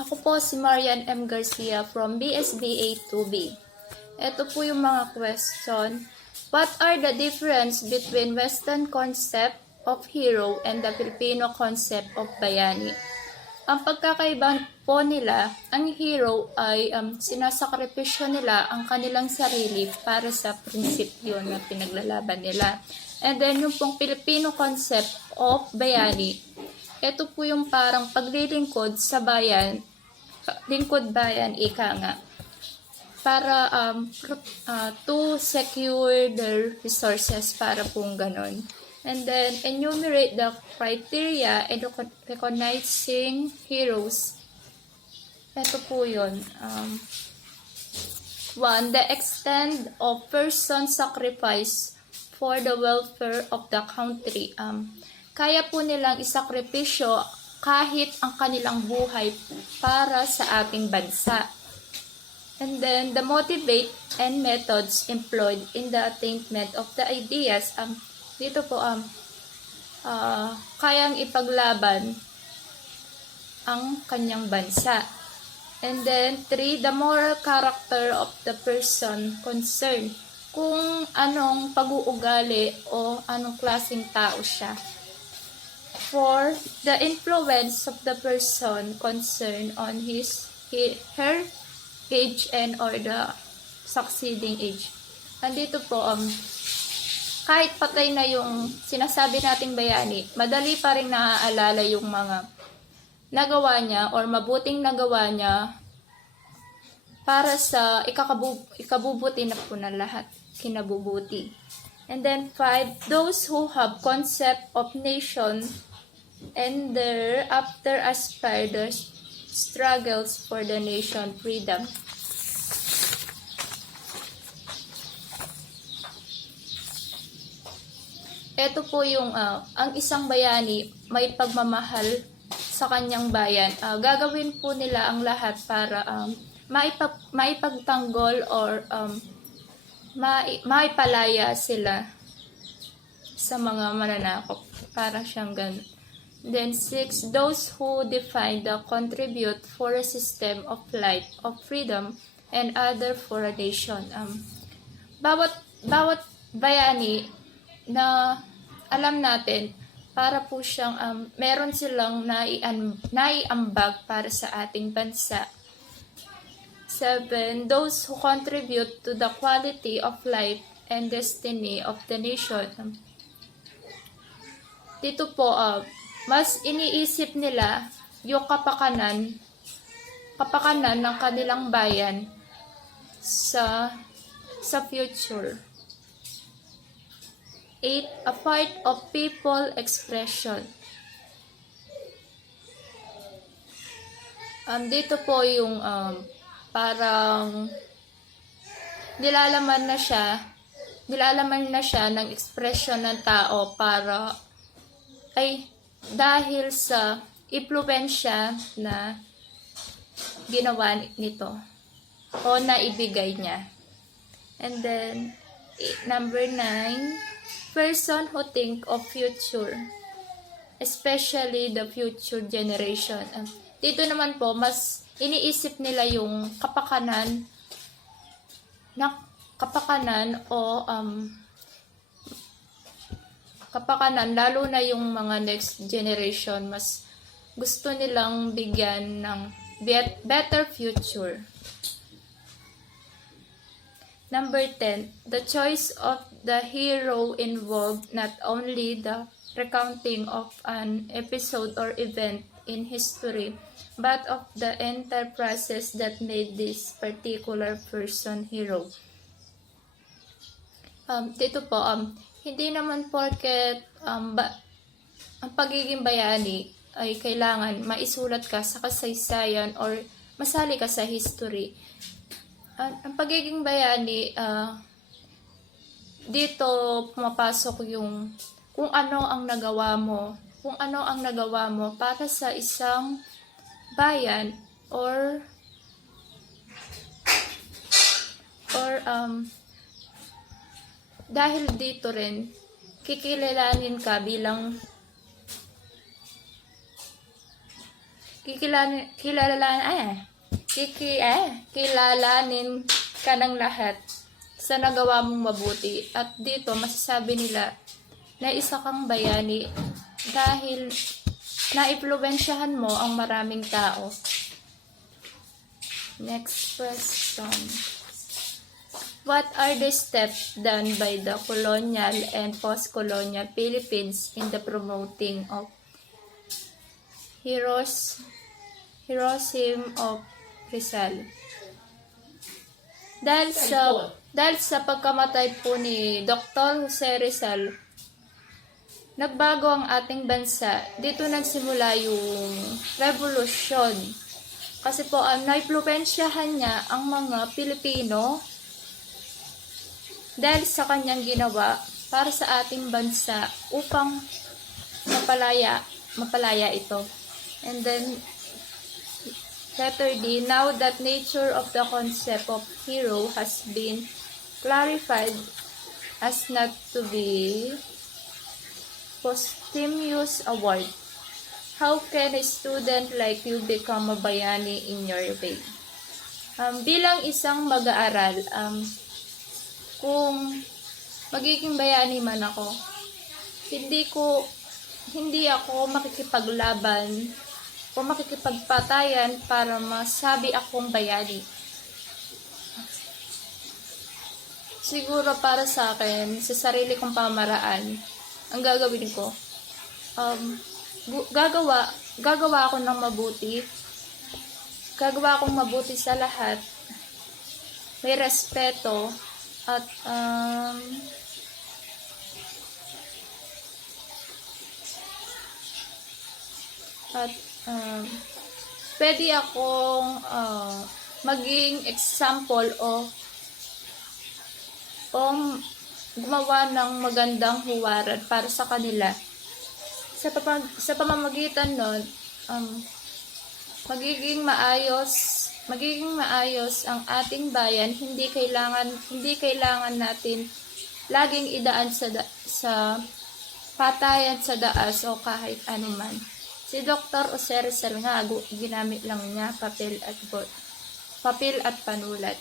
Ako po si Marian M. Garcia from BSBA 2B. Ito po yung mga question. What are the difference between Western concept of hero and the Filipino concept of bayani? Ang pagkakaiba po nila, ang hero ay sinasakripisyo nila ang kanilang sarili para sa prinsipyo na pinaglalaban nila. And then yung pong Filipino concept of bayani, ito po yung parang paglilingkod sa bayan, lingkod bayan, ika nga, para to secure their resources, para pong ganon. And then, enumerate the criteria in recognizing heroes. Ito po yun. 1. The extent of person sacrifice for the welfare of the country. Kaya po nilang isakripisyo kahit ang kanilang buhay para sa ating bansa. And then, the motivate and methods employed in the attainment of the ideas. Dito po, kayang ipaglaban ang kanyang bansa. And then, 3, the moral character of the person concerned. Kung anong pag-uugali o anong klaseng tao siya. 4, the influence of the person concerned on her age and or the succeeding age. Andito po, kahit patay na yung sinasabi nating bayani, madali pa rin naaalala yung mga nagawa niya or mabuting nagawa niya para sa ikabubuti na po na lahat, kinabubuti. And then 5, those who have concept of nation and thereafter aspire the struggles for the nation freedom. Ito po yung ang isang bayani may pagmamahal sa kanyang bayan. Gagawin po nila ang lahat para maipagtanggol or maipalaya sila sa mga mananakop. Para siyang ganun. Then 6, those who define the contribute for a system of life, of freedom, and other for a nation. Bawat bayani na alam natin, para po siyang meron silang naiambag para sa ating bansa. 7, those who contribute to the quality of life and destiny of the nation. Dito po, mas iniisip nila yung kapakanan ng kanilang bayan sa future. 8, a part of people expression. Dito po yung parang nilalaman na siya ng expression ng tao para dahil sa impluwensya na ginawa nito o naibigay niya. And then number 9, person who think of future, especially the future generation. Dito naman po, mas iniisip nila yung kapakanan lalo na yung mga next generation, mas gusto nilang bigyan ng better future. Number 10, the choice of the hero involved not only the recounting of an episode or event in history, but of the entire process that made this particular person hero. Dito po, hindi naman porket ang pagiging bayani ay kailangan maisulat ka sa kasaysayan or masali ka sa history. Ang pagiging bayani, dito pumapasok yung kung ano ang nagawa mo para sa isang bayan or dahil dito rin kikilalanin ka kilalanin ka ng lahat sa nagawa mong mabuti. At dito, masasabi nila na isa kang bayani dahil naimpluwensyahan mo ang maraming tao. Next question. What are the steps done by the colonial and post-colonial Philippines in the promoting of heroism of Rizal? Dahil sa pagkamatay po ni Dr. Jose Rizal, nagbago ang ating bansa. Dito nagsimula yung revolusyon. Kasi po, naimpluwensyahan niya ang mga Pilipino dahil sa kanyang ginawa para sa ating bansa upang mapalaya ito. And then, letter D, now that nature of the concept of hero has been clarified as not to be posthumous award. How can a student like you become a bayani in your way? Bilang isang mag-aaral, kung magiging bayani man ako, hindi ako makikipaglaban o makikipagpatayan para masabi akong bayani. Siguro para sa akin, sa sarili kong pamaraan, ang gagawin ko, gagawa ako ng mabuti. Gagawa akong mabuti sa lahat. May respeto at pwede akong maging example o gumawa ng magandang huwaran para sa kanila. Sa pamamagitan nun, magiging maayos ang ating bayan. Hindi kailangan natin laging idaan sa patayan sa daas o kahit anuman. Si Dr. Jose Rizal nga, ginamit lang niya papel at panulat.